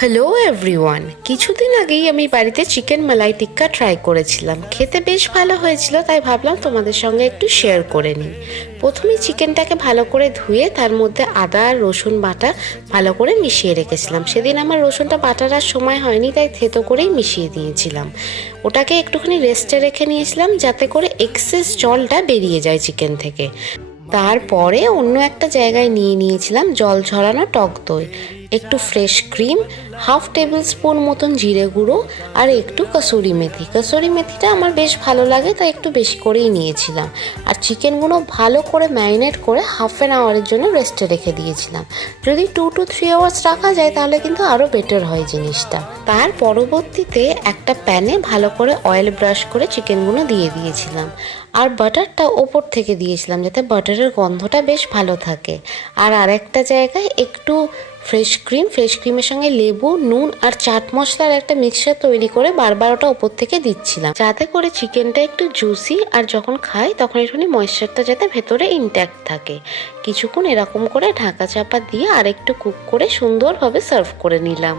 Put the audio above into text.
Hello everyone, কিছুদিন আগেই আমি বাড়িতে চিকেন মালাই টিক্কা ট্রাই করেছিলাম। খেতে বেশ ভালো হয়েছিল, তাই ভাবলাম তোমাদের সঙ্গে একটু শেয়ার করে নিই। প্রথমেই চিকেনটাকে ভালো করে ধুয়ে তার মধ্যে আদা আর রসুন বাটা ভালো করে মিশিয়ে রেখেছিলাম। সেদিন আমার রসুনটা বাটার আর সময় হয়নি, তাই থেতো করেই মিশিয়ে দিয়েছিলাম। ওটাকে একটুখানি রেস্টে রেখে নিয়েছিলাম যাতে করে এক্সেস জলটা বেরিয়ে যায় চিকেন থেকে। তারপরে অন্য একটা জায়গায় নিয়ে নিয়েছিলাম জল ঝরানো টক দই, একটু fresh cream, half table spoon মতন জিরে গুঁড়ো আর একটু কসুরি মেথি। কসুরি মেথিটা আমার বেশ ভালো লাগে, তাই একটু বেশি করেই নিয়েছিলাম। আর চিকেনগুলো ভালো করে ম্যারিনেট করে হাফ অ্যান আওয়ারের জন্য রেস্টে রেখে দিয়েছিলাম। যদি 2 to 3 আওয়ার্স রাখা যায় তাহলে কিন্তু আরও বেটার হয় জিনিসটা। তার পরবর্তীতে একটা প্যানে ভালো করে অয়েল ব্রাশ করে চিকেনগুলো দিয়ে দিয়েছিলাম, আর বাটারটা ওপর থেকে দিয়েছিলাম যাতে বাটারের গন্ধটা বেশ ভালো থাকে। আর আরেকটা জায়গায় একটু ফ্রেশ ক্রিমের সঙ্গে লেবু, নুন আর চাট মশলার একটা মিক্সচার তৈরি করে বারবার ওটা ওপর থেকে দিচ্ছিলাম, যাতে করে চিকেনটা একটু জুসি আর যখন খাই তখন একটুখানি ময়েশ্চারটা যাতে ভেতরে ইনট্যাক্ট থাকে। কিছুক্ষণ এরকম করে ঢাকা চাপা দিয়ে আরেকটু কুক করে সুন্দরভাবে সার্ভ করে নিলাম।